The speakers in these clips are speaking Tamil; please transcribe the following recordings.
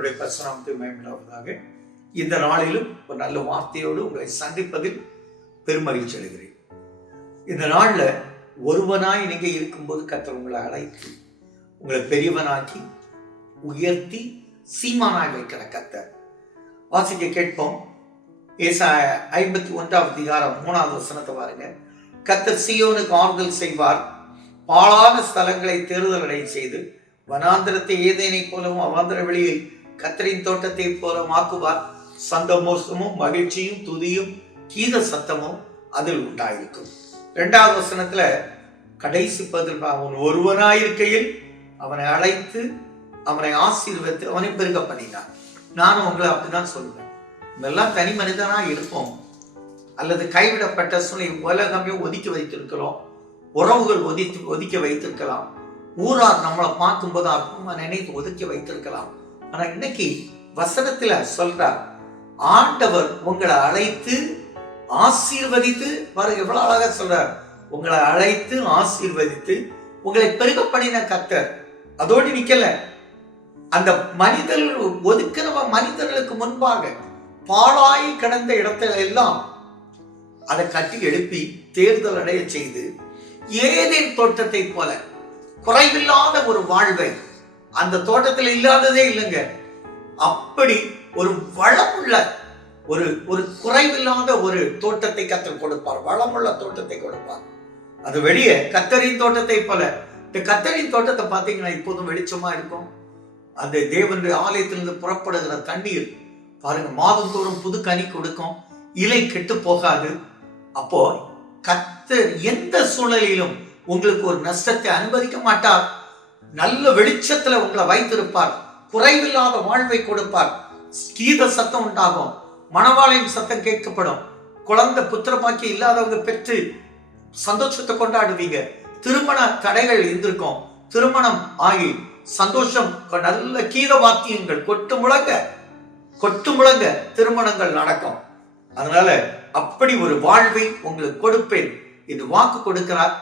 கர்த்தருடைய பரிசுநாமத்தை மேம்படாவதாக இந்த நாளிலும் ஒரு நல்ல வார்த்தையோடு உங்களை சந்திப்பதில் பெருமகிழ்ச்சி அடைகிறேன். இந்த நாளில் ஒருவனாய் நீங்கள் இருக்கும்போது கர்த்தர் உங்களை அழைத்து உங்களை பெரியவனாக்கி உயர்த்தி சீமானாய் வைக்கிற கத்தர் வாசிக்க கேட்போம். ஏசா ஐம்பத்தி ஒன்றாவது அதிகாரம் மூணாவது வசனத்தை பாருங்க. கத்தர் சியோனுக்கு ஆறுதல் செய்வார். பாழான ஸ்தலங்களை தேர்தல் அடைய செய்து வனாந்திரத்தை ஏதேனை போலவும் அவாந்திர வெளியில் கத்தரின் தோட்டத்தை போல மாக்குவார். சந்தோஷமும் மகிழ்ச்சியும் துதியும் கீத சத்தமும் அதில் உண்டாயிருக்கும். இரண்டாவது வசனத்துல கடைசி பதில் அவன் ஒருவனாயிருக்கையில் அவனை அழைத்து அவனை ஆசீர்வத்து அவனை பெருக பண்ணினான் நானும் உங்களை அப்படிதான் சொல்லுவேன். எல்லாம் தனி மனிதனா இருப்போம். அல்லது கைவிடப்பட்ட சூழ்நிலை உலகமே ஒதுக்கி வைத்திருக்கிறோம். உறவுகள் ஒதித்து ஒதுக்கி வைத்திருக்கலாம். ஊரார் நம்மளை பார்க்கும்போது அற்புதமா நினைத்து ஒதுக்கி வைத்திருக்கலாம். ஆனா இன்னைக்கு வசனத்துல சொல்றார் ஆண்டவர் உங்களை அழைத்து ஆசீர்வதித்து பாருங்க எவ்வளவு அழகா சொல்றார். உங்களை அழைத்து ஆசீர்வதித்து உங்களை பெருக பண்ணின கத்தர் அதோடு நிக்கல. அந்த மனிதர்கள் ஒதுக்கிற மனிதர்களுக்கு முன்பாக பாழாய் கிடந்த இடத்துல எல்லாம் அதை கட்டி எழுப்பி தேர்தல் அடைய செய்து ஏதேன் தோட்டத்தை போல குறைவில்லாத ஒரு வாழ்வை அந்த தோட்டத்தில் இல்லாததே இல்லைங்க. அப்படி ஒரு வளமுள்ள ஒரு ஒரு குறைவில்லாத ஒரு தோட்டத்தை கத்தர் கொடுப்பார். வளமுள்ள தோட்டத்தை கொடுப்பார். அது வெளியே கத்தரின் தோட்டத்தை போல. இந்த கத்தரின் தோட்டத்தை பார்த்தீங்கன்னா இப்போதும் வெளிச்சமா இருக்கும். அந்த தேவனுடைய ஆலயத்திலிருந்து புறப்படுகிற தண்ணீர். பாருங்க மாதந்தோறும் புது கனி கொடுக்கும். இலை கெட்டு போகாது. அப்போ கத்தர் எந்த சூழ்நிலையிலும் உங்களுக்கு ஒரு நஷ்டத்தை அனுமதிக்க மாட்டார். நல்ல வெளிச்சத்துல உங்களை வைத்திருப்பார். குறைவில்லாத வாழ்வை கொடுப்பார். கீத சத்தம் உண்டாகும். மணவாளையும் சத்தம் கேட்கப்படும். குழந்தை புத்திர பாக்கி இல்லாதவங்க பெற்று சந்தோஷத்தை கொண்டாடுவீங்க. திருமண தடைகள் இருந்திருக்கும். திருமணம் ஆகி சந்தோஷம் நல்ல கீத வாக்கியங்கள் கொட்டு முழங்க கொட்டு முழங்க திருமணங்கள் நடக்கும். அதனால அப்படி ஒரு வாழ்வை உங்களுக்கு கொடுப்பேன். என்று வாக்கு கொடுக்கிறார்.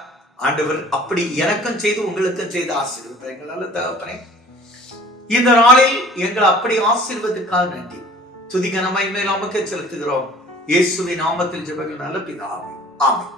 ஆண்டவர் அப்படி எனக்கும் செய்து உங்களுக்கும் செய்து ஆசீர்வதிப்பார். எங்களால தகப்பனே இந்த நாளில் எங்களை அப்படி ஆசீர்வதுக்காக நன்றி. துதிகனமை மேல் அமக்க செலுத்துகிறோம். இயேசுவின் நாமத்தில் ஜெபங்கள் நல்ல பிதாவே. ஆமென்.